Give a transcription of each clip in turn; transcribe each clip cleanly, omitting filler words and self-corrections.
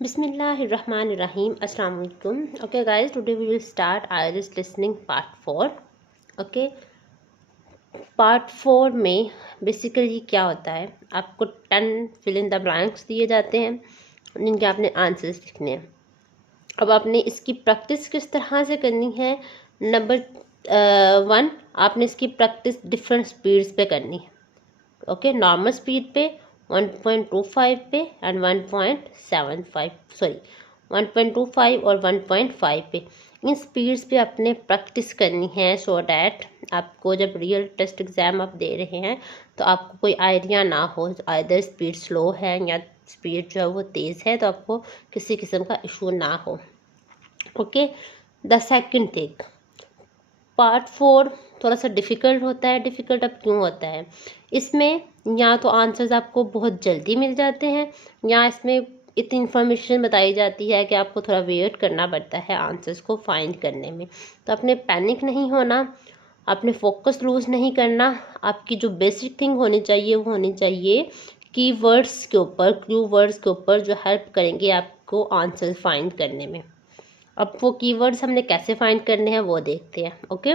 Bismillahirrahmanirrahim. Assalamu alaikum. Okay guys, today we will start IELTS listening part 4. Okay, part 4 में basically क्या होता है, आपको 10 फिल इन द ब्लैंक्स दिए जाते हैं जिनके आपने आंसर्स लिखने हैं। अब आपने इसकी प्रैक्टिस किस तरह से करनी है। नंबर 1, आपने इसकी प्रैक्टिस डिफरेंट स्पीड्स पे करनी है। ओके, नॉर्मल स्पीड पे, 1.25 पे एंड 1.75 सॉरी 1.25 और 1.5 पे, इन स्पीड्स पे आपने प्रैक्टिस करनी है सो डैट आपको जब रियल टेस्ट एग्ज़ाम आप दे रहे हैं तो आपको कोई आइडिया ना हो आइदर स्पीड स्लो है या स्पीड जो है वो तेज़ है, तो आपको किसी किस्म का इशू ना हो। Okay, the second thing, part 4 थोड़ा सा डिफ़िकल्ट होता है। डिफ़िकल्ट अब क्यों होता है, इसमें या तो आंसर्स आपको बहुत जल्दी मिल जाते हैं या इसमें इतनी इन्फॉर्मेशन बताई जाती है कि आपको थोड़ा वेट करना पड़ता है आंसर्स को फाइंड करने में। तो आपने पैनिक नहीं होना, आपने फोकस लूज़ नहीं करना। आपकी जो बेसिक थिंग होनी चाहिए वो होनी चाहिए कीवर्ड्स के ऊपर, क्यू वर्ड्स के ऊपर जो हेल्प करेंगे आपको आंसर फाइंड करने में। अब वो कीवर्ड्स हमने कैसे फाइंड करने हैं वो देखते हैं। ओके,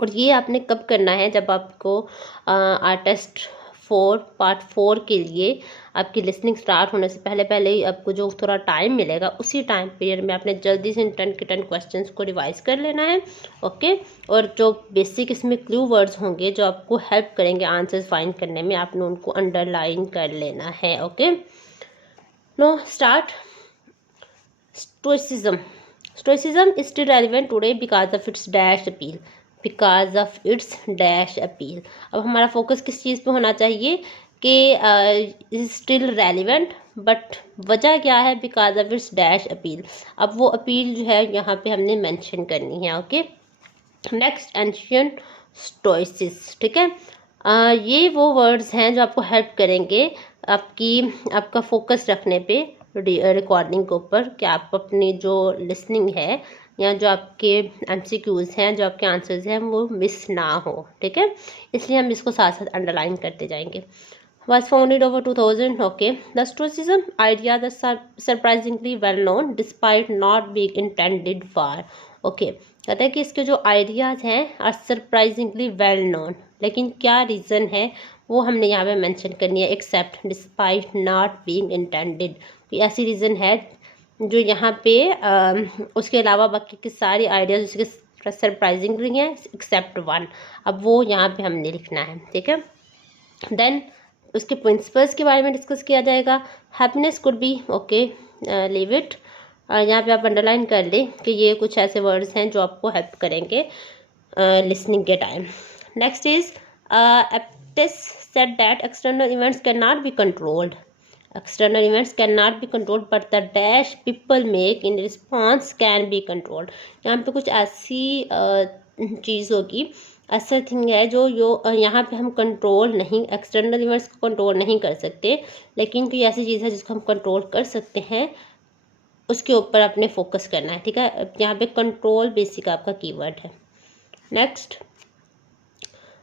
और ये आपने कब करना है, जब आपको टेस्ट 4 पार्ट 4 के लिए आपकी लिसनिंग स्टार्ट होने से पहले पहले ही आपको जो थोड़ा टाइम मिलेगा उसी टाइम पीरियड में आपने जल्दी से 10 के 10 क्वेश्चंस को रिवाइज कर लेना है। ओके, और जो बेसिक इसमें क्लू वर्ड्स होंगे जो आपको हेल्प करेंगे आंसर्स फाइंड करने में, आपने उनको अंडरलाइन कर लेना है। Okay, know start. Stoicism is still relevant today because of its dash appeal. Because of its dash appeal. अब हमारा फोकस किस चीज़ पे होना चाहिए कि इज स्टिल रेलिवेंट, बट वजह क्या है, because of its dash appeal. अब वो अपील जो है यहाँ पे हमने मेंशन करनी है। Okay, next, ancient stoicism. ठीक है, ये वो वर्ड्स हैं जो आपको हेल्प करेंगे आपका फोकस रखने पे रिकॉर्डिंग के ऊपर, कि आप अपनी जो लिसनिंग है या जो आपके एमसीक्यूज़ हैं, जो आपके आंसर्स हैं, वो मिस ना हो। ठीक है, इसलिए हम इसको साथ साथ अंडरलाइन करते जाएंगे। Was founded over 2000. Okay, the Stoicism ideas are surprisingly well known despite not being intended for. Okay, कहता है कि इसके जो आइडियाज़ हैं आर सरप्राइजिंगली वेल नोन, लेकिन क्या रीज़न है वो हमने यहाँ पे मेंशन करनी है। Except despite not being intended, कोई ऐसी रीज़न है जो यहाँ पे उसके अलावा बाकी के सारी आइडियाज़ उसके सरप्राइजिंग रही हैं एक्सेप्ट वन। अब वो यहाँ पे हमने लिखना है। ठीक है, देन उसके प्रिंसिपल्स के बारे में डिस्कस किया जाएगा। Happiness could be, okay, leave it. यहाँ पे आप अंडरलाइन कर लें कि ये कुछ ऐसे वर्ड्स हैं जो आपको हेल्प करेंगे लिसनिंग के time. Next is Epictetus said that external events can not be controlled. External events cannot be controlled, but the dash people make in response can be controlled. यहाँ पे कुछ ऐसी चीज़ होगी, ऐसा थिंग है जो यहाँ पे हम कंट्रोल नहीं, एक्सटर्नल इवेंट्स को कंट्रोल नहीं कर सकते, लेकिन कोई ऐसी चीज़ है जिसको हम कंट्रोल कर सकते हैं, उसके ऊपर अपने फोकस करना है। ठीक है, यहाँ पे कंट्रोल बेसिक आपका कीवर्ड है। Next,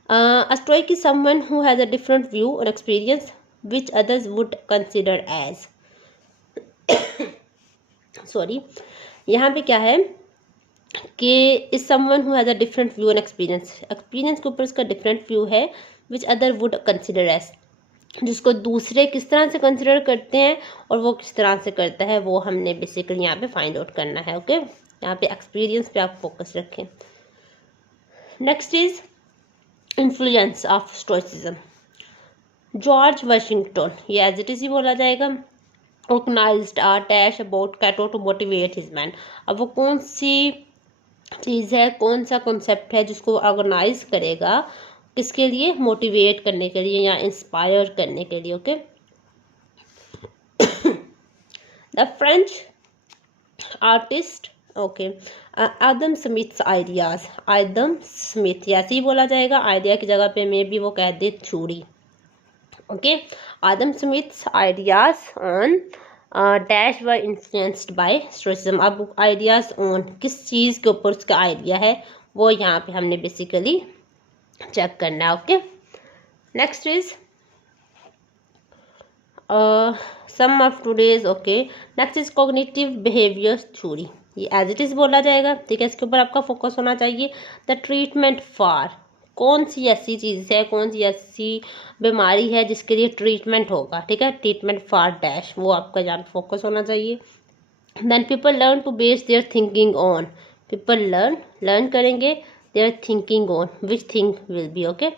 a stoic is someone who has a different view or experience which others would consider as. Sorry, यहाँ पे क्या है कि is someone who has a different view and experience, experience के ऊपर इसका डिफरेंट व्यू है, which other would consider as, जिसको दूसरे किस तरह से कंसिडर करते हैं और वो किस तरह से करता है, वो हमने बेसिकली यहाँ पे फाइंड आउट करना है। ओके, यहाँ पे एक्सपीरियंस पे आप फोकस रखें। Next is influence of stoicism. George Washington, ये एज इट इज ही बोला जाएगा, organized a dash about Cato to motivate his man. अब वो कौन सी चीज़ है, कौन सा कॉन्सेप्ट है जिसको ऑर्गेनाइज करेगा, किसके लिए, मोटिवेट करने के लिए या इंस्पायर करने के लिए। Okay, the French artist, okay, Adam Smith's ideas. Adam Smith ऐसे ही बोला जाएगा, आइडिया की जगह पे मे भी वो कह दे theory. Okay, Adam Smith's ideas on dash were influenced by stoicism. अब आइडियाज ऑन किस चीज़ के ऊपर उसका आइडिया है वो यहाँ पे हमने बेसिकली चेक करना है। Okay, next is some of today's. Okay, next is cognitive behaviour theory, ये एज इट इज बोला जाएगा, ठीक है, इसके ऊपर आपका फोकस होना चाहिए। द ट्रीटमेंट फॉर, कौन सी ऐसी चीज़ है, कौन सी ऐसी बीमारी है जिसके लिए ट्रीटमेंट होगा, ठीक है, ट्रीटमेंट फॉर डैश, वो आपका यहाँ पे फोकस होना चाहिए। Then people learn to base their thinking on, people learn करेंगे their thinking on, which thing will be. Okay,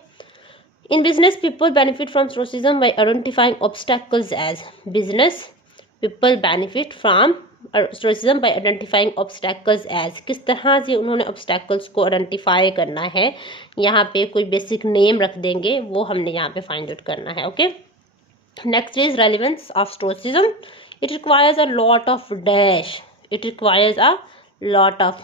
in business people benefit from stoicism by identifying obstacles as, business people benefit from stoicism by identifying obstacles as, किस तरह से उन्होंने obstacles को identify करना है, यहाँ पे कोई basic name रख देंगे, वो हमने यहाँ पे find out करना है। Okay, next is relevance of stoicism, it requires a lot of dash, it requires a lot of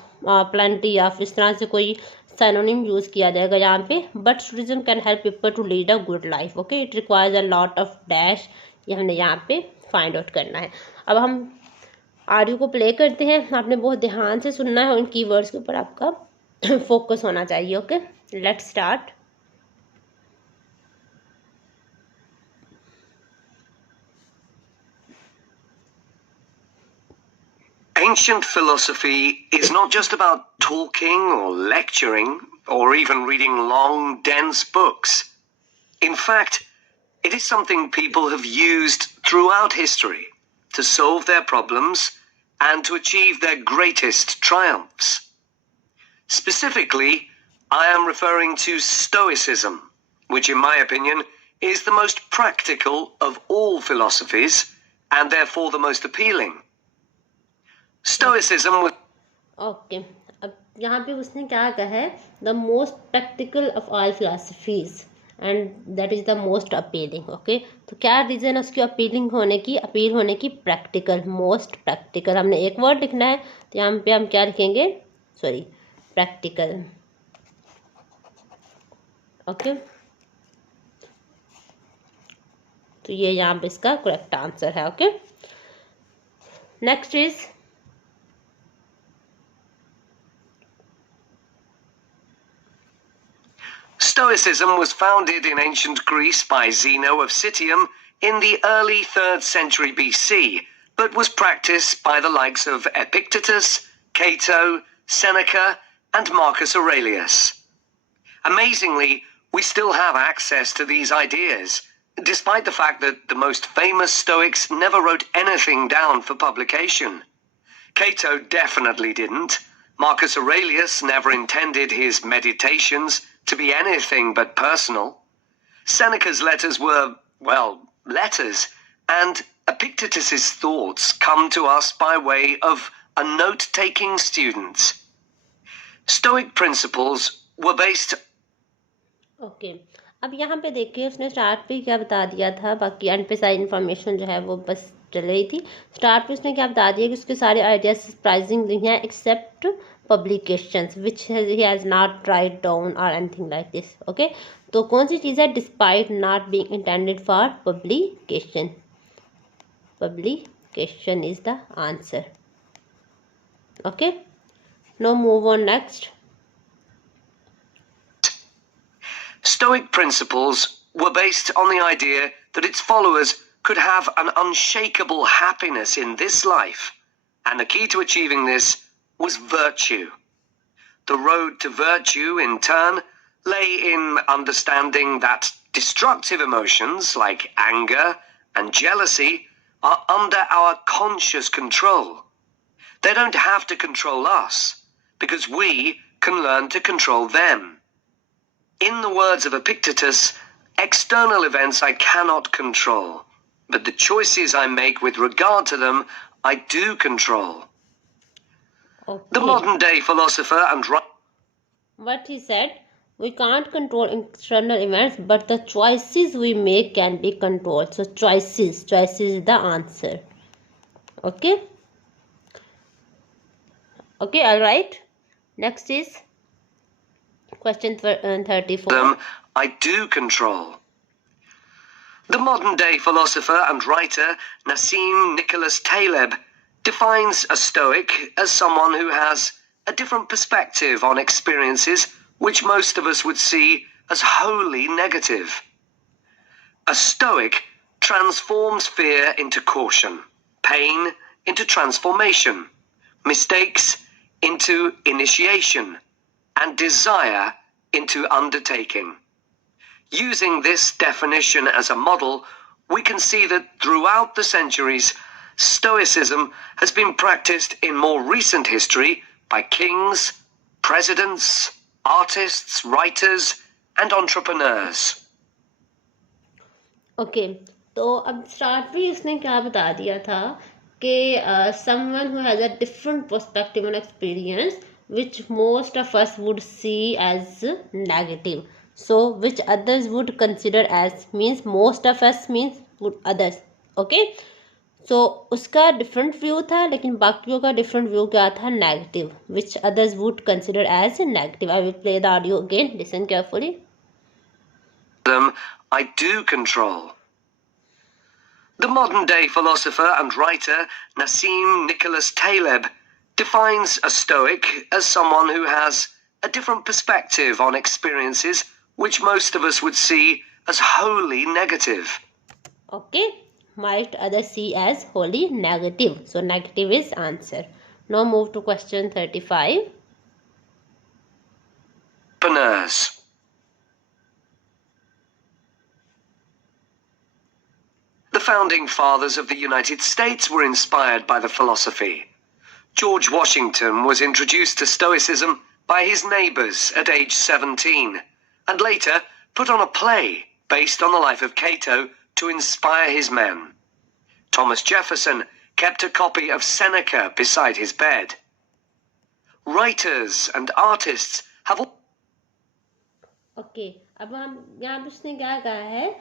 plenty of, इस तरह से कोई synonym यूज किया जाएगा यहाँ पे, but stoicism can help people to lead a good life. Okay, it requires a lot of dash, ये हमने यहाँ पे फाइंड आउट करना है। अब हम ऑडियो को प्ले करते हैं, आपने बहुत ध्यान से सुनना है, उन कीवर्ड्स के ऊपर आपका फोकस होना चाहिए। Okay, let's start. Ancient philosophy is not just about talking or lecturing or even reading long, dense books. In fact, it is something people have used throughout history to solve their problems and to achieve their greatest triumphs. Specifically, I am referring to Stoicism, which in my opinion is the most practical of all philosophies and therefore the most appealing. Stoicism was okay, अब यहाँ पे उसने क्या कहा है, the most practical of all philosophies and that is the most appealing. Okay, तो क्या reason है उसकी अपीलिंग होने की, अपील होने की, प्रैक्टिकल, मोस्ट प्रैक्टिकल, हमने एक वर्ड लिखना है, तो यहाँ पे हम क्या लिखेंगे, सॉरी, प्रैक्टिकल। ओके, तो ये यहाँ पे इसका करेक्ट आंसर है। Okay, next is Stoicism was founded in ancient Greece by Zeno of Citium in the early 3rd century BC, but was practiced by the likes of Epictetus, Cato, Seneca, and Marcus Aurelius. Amazingly, we still have access to these ideas, despite the fact that the most famous Stoics never wrote anything down for publication. Cato definitely didn't. Marcus Aurelius never intended his meditations to be anything but personal. Seneca's letters were, well, letters, and Epictetus's thoughts come to us by way of a note-taking student. Stoic principles were based. Okay, अब यहाँ पे देखिए उसने start पे क्या बता दिया था, बाकी एंड पे सारी इन्फॉर्मेशन जो है वो बस चल रही थी। स्टार्ट पे उसने क्या बता दिया कि उसके सारे आइडियाज सरप्राइजिंग नहीं है accept publications which he has not write down or anything like this. Okay, तो कौन सी चीज़ है, despite not being intended for publication, publication is the answer. Okay, now move on next. Stoic principles were based on the idea that its followers could have an unshakable happiness in this life, and the key to achieving this was virtue. The road to virtue, in turn, lay in understanding that destructive emotions like anger and jealousy are under our conscious control. They don't have to control us, because we can learn to control them. In the words of Epictetus, external events I cannot control, but the choices I make with regard to them I do control. Okay. The modern day philosopher and what he said, we can't control external events, but the choices we make can be controlled. So choices is the answer. Okay, okay, all right, next is question 34. them I do control. The modern day philosopher and writer Nassim Nicholas Taleb defines a Stoic as someone who has a different perspective on experiences which most of us would see as wholly negative. A Stoic transforms fear into caution, pain into transformation, mistakes into initiation, and desire into undertaking. Using this definition as a model, we can see that throughout the centuries, Stoicism has been practiced in more recent history by kings, presidents, artists, writers, and entrepreneurs. Okay तो अब start में इसने क्या बता दिया था कि someone who has a different perspective and experience which most of us would see as negative, so which others would consider as, means most of us means would others. okay so उसका different view था, लेकिन बाकियों का different view क्या था, negative, which others would consider as negative. I will play the audio again, listen carefully. I do control. The modern-day philosopher and writer Nassim Nicholas Taleb defines a Stoic as someone who has a different perspective on experiences which most of us would see as wholly negative. Okay, might others see as wholly negative. So negative is answer. Now move to question 35. Entrepreneurs. The founding fathers of the United States were inspired by the philosophy. George Washington was introduced to Stoicism by his neighbors at age 17, and later put on a play based on the life of Cato to inspire his men. Thomas Jefferson kept a copy of Seneca beside his bed. Writers and artists have all... Okay, अब हम यहाँ पे उसने क्या कहा है,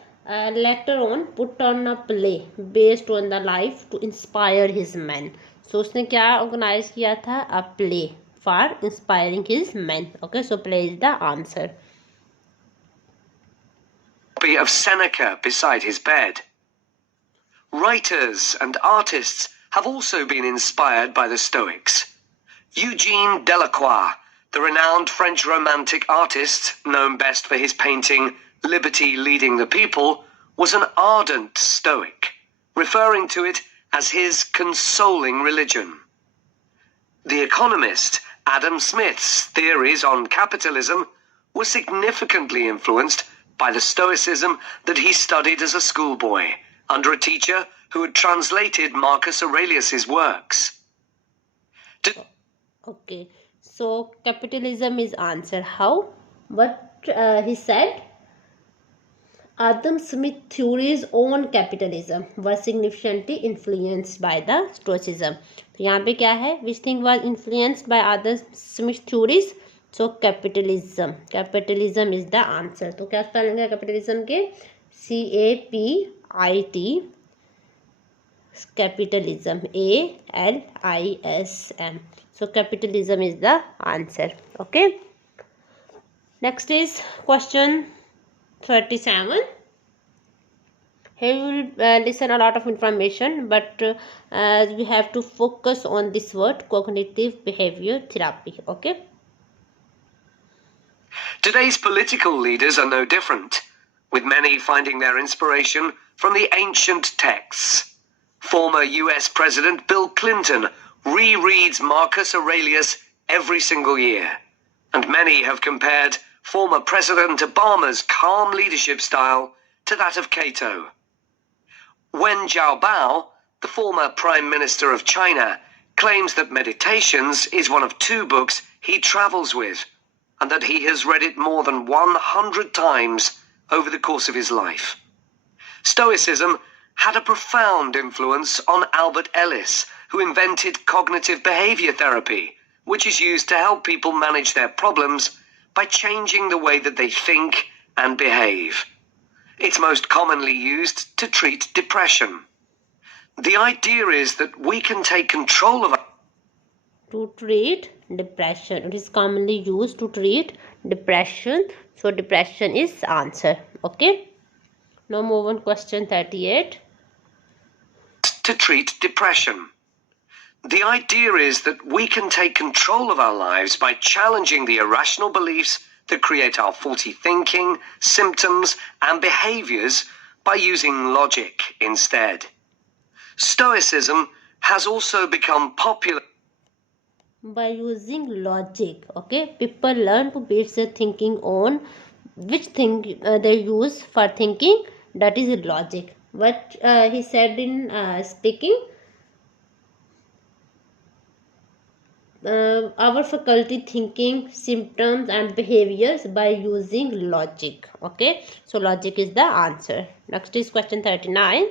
later on put on a play based on the life to inspire his men. So उसने क्या ऑर्गेनाइज किया था, a play for inspiring his men. Okay, so play is the answer. Copy of Seneca beside his bed. Writers and artists have also been inspired by the Stoics. Eugene Delacroix, the renowned French romantic artist, known best for his painting Liberty Leading the People, was an ardent Stoic, referring to it as his consoling religion. The economist Adam Smith's theories on capitalism were significantly influenced by the Stoicism that he studied as a schoolboy under a teacher who had translated Marcus Aurelius's works. Okay, so capitalism is answer. How? But he said Adam Smith theories on capitalism were significantly influenced by the Stoicism. तो यहाँ पे क्या है, which thing was influenced by Adam Smith theories? So capitalism. Capitalism is the answer. तो क्या spelling है capitalism के? CAPIT. Capitalism. ALISM. So capitalism is the answer. Okay. Next is question 37. Here we will listen a lot of information, but we have to focus on this word, cognitive behavior therapy. Okay. Today's political leaders are no different, with many finding their inspiration from the ancient texts. Former US President Bill Clinton rereads Marcus Aurelius every single year, and many have compared former President Obama's calm leadership style to that of Cato. Wen Jiabao, the former Prime Minister of China, claims that Meditations is one of 2 books he travels with, and that he has read it more than 100 times over the course of his life. Stoicism had a profound influence on Albert Ellis, who invented cognitive behavior therapy, which is used to help people manage their problems by changing the way that they think and behave. It's most commonly used to treat depression. The idea is that we can take control of... To treat depression. It is commonly used to treat depression. So depression is answer. Okay. Now move on question 38. To treat depression. The idea is that we can take control of our lives by challenging the irrational beliefs that create our faulty thinking, symptoms, and behaviors by using logic instead. Stoicism has also become popular by using logic. Okay, people learn to base their thinking on which thing they use for thinking, that is logic. What he said in speaking, our faculty thinking symptoms and behaviors by using logic. Okay, so logic is the answer. Next is question 39.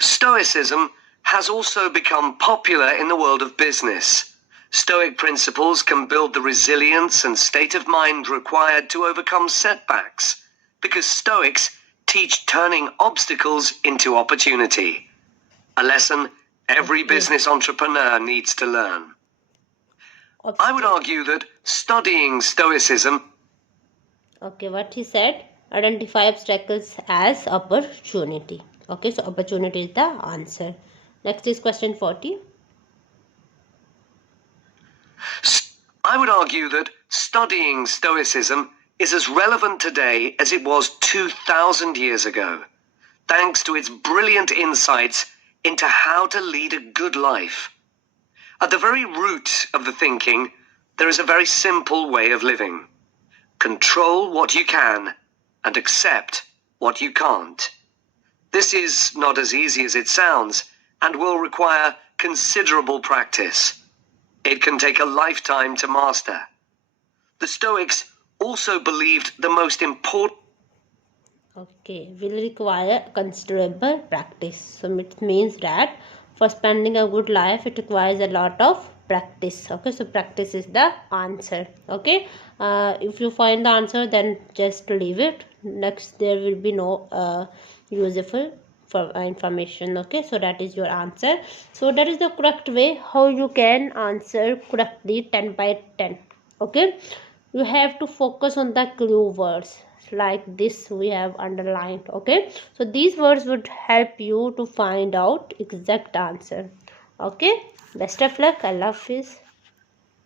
Stoicism has also become popular in the world of business. Stoic principles can build the resilience and state of mind required to overcome setbacks, because Stoics teach turning obstacles into opportunity. A lesson every business entrepreneur needs to learn. I would argue that studying Stoicism... Okay, what he said, identify obstacles as opportunity. Okay, so opportunity is the answer. Next is question 40. I would argue that studying Stoicism is as relevant today as it was 2,000 years ago, thanks to its brilliant insights into how to lead a good life. At the very root of the thinking, there is a very simple way of living. Control what you can and accept what you can't. This is not as easy as it sounds and will require considerable practice. It can take a lifetime to master. The Stoics also believed the most important... Okay, will require considerable practice. So it means that for spending a good life, it requires a lot of practice. Okay, so practice is the answer. Okay, if you find the answer, then just leave it. Next, there will be no useful for information. Okay, so that is your answer. So that is the correct way how you can answer correctly 10 by 10. Okay, you have to focus on the clue words like this we have underlined. Okay, so these words would help you to find out exact answer. Okay, best of luck. Allah Hafiz.